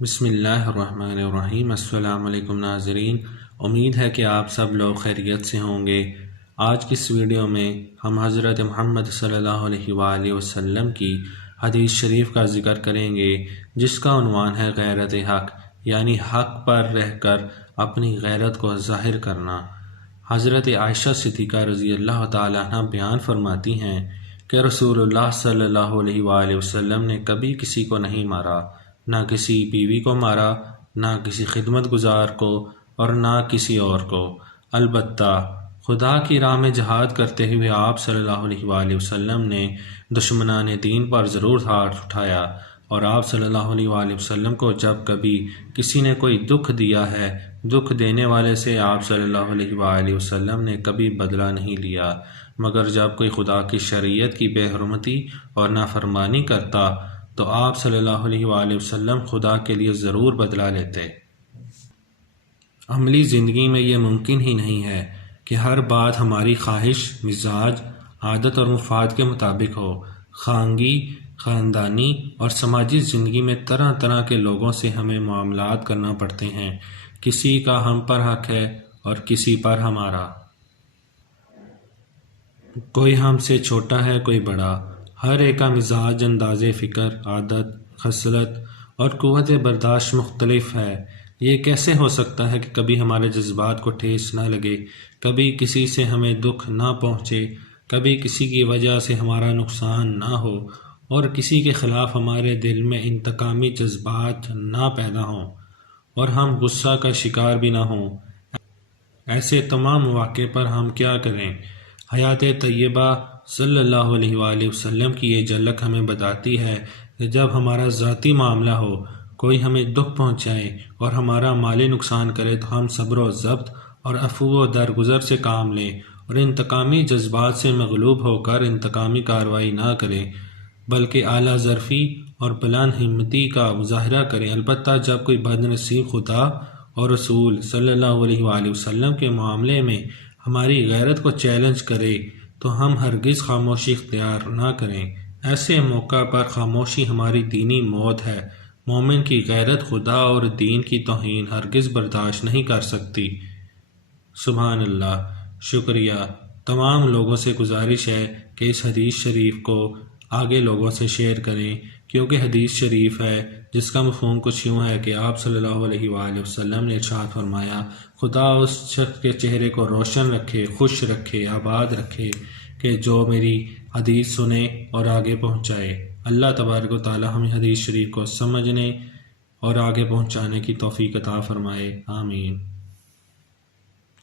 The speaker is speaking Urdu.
بسم اللہ الرحمن الرحیم۔ السلام علیکم ناظرین، امید ہے کہ آپ سب لوگ خیریت سے ہوں گے۔ آج کی اس ویڈیو میں ہم حضرت محمد صلی اللہ علیہ وآلہ وسلم کی حدیث شریف کا ذکر کریں گے، جس کا عنوان ہے غیرت حق، یعنی حق پر رہ کر اپنی غیرت کو ظاہر کرنا۔ حضرت عائشہ صدیقہ رضی اللہ تعالیٰ عنہ بیان فرماتی ہیں کہ رسول اللہ صلی اللہ علیہ وآلہ وسلم نے کبھی کسی کو نہیں مارا، نہ کسی بیوی کو مارا، نہ کسی خدمت گزار کو، اور نہ کسی اور کو۔ البتہ خدا کی راہ میں جہاد کرتے ہوئے آپ صلی اللہ علیہ وآلہ وسلم نے دشمنان دین پر ضرور ہاتھ اٹھایا، اور آپ صلی اللہ علیہ وآلہ وسلم کو جب کبھی کسی نے کوئی دکھ دیا ہے، دکھ دینے والے سے آپ صلی اللہ علیہ وآلہ وسلم نے کبھی بدلہ نہیں لیا، مگر جب کوئی خدا کی شریعت کی بے حرمتی اور نافرمانی کرتا تو آپ صلی اللہ علیہ وآلہ وسلم خدا کے لیے ضرور بدلہ لیتے۔ عملی زندگی میں یہ ممکن ہی نہیں ہے کہ ہر بات ہماری خواہش، مزاج، عادت اور مفاد کے مطابق ہو۔ خانگی، خاندانی اور سماجی زندگی میں طرح طرح کے لوگوں سے ہمیں معاملات کرنا پڑتے ہیں۔ کسی کا ہم پر حق ہے اور کسی پر ہمارا۔ کوئی ہم سے چھوٹا ہے، کوئی بڑا۔ ہر ایک کا مزاج، انداز فکر، عادت، خصلت اور قوت برداشت مختلف ہے۔ یہ کیسے ہو سکتا ہے کہ کبھی ہمارے جذبات کو ٹھیس نہ لگے، کبھی کسی سے ہمیں دکھ نہ پہنچے، کبھی کسی کی وجہ سے ہمارا نقصان نہ ہو، اور کسی کے خلاف ہمارے دل میں انتقامی جذبات نہ پیدا ہوں، اور ہم غصہ کا شکار بھی نہ ہوں۔ ایسے تمام مواقع پر ہم کیا کریں؟ حیات طیبہ صلی اللہ علیہ وآلہ وسلم کی یہ جھلک ہمیں بتاتی ہے کہ جب ہمارا ذاتی معاملہ ہو، کوئی ہمیں دکھ پہنچائے اور ہمارا مالی نقصان کرے، تو ہم صبر و ضبط اور عفو و درگزر سے کام لیں، اور انتقامی جذبات سے مغلوب ہو کر انتقامی کارروائی نہ کریں، بلکہ اعلیٰ ظرفی اور بلند ہمتی کا مظاہرہ کریں۔ البتہ جب کوئی بد نصیب خدا اور رسول صلی اللہ علیہ وآلہ وسلم کے معاملے میں ہماری غیرت کو چیلنج کرے تو ہم ہرگز خاموشی اختیار نہ کریں۔ ایسے موقع پر خاموشی ہماری دینی موت ہے۔ مومن کی غیرت خدا اور دین کی توہین ہرگز برداشت نہیں کر سکتی۔ سبحان اللہ۔ شکریہ۔ تمام لوگوں سے گزارش ہے کہ اس حدیث شریف کو آگے لوگوں سے شیئر کریں، کیونکہ حدیث شریف ہے جس کا مفہوم کچھ یوں ہے کہ آپ صلی اللہ علیہ وآلہ وسلم نے ارشاد فرمایا، خدا اس شخص کے چہرے کو روشن رکھے، خوش رکھے، آباد رکھے کہ جو میری حدیث سنے اور آگے پہنچائے۔ اللہ تبارک و تعالی ہمیں حدیث شریف کو سمجھنے اور آگے پہنچانے کی توفیق عطا فرمائے۔ آمین۔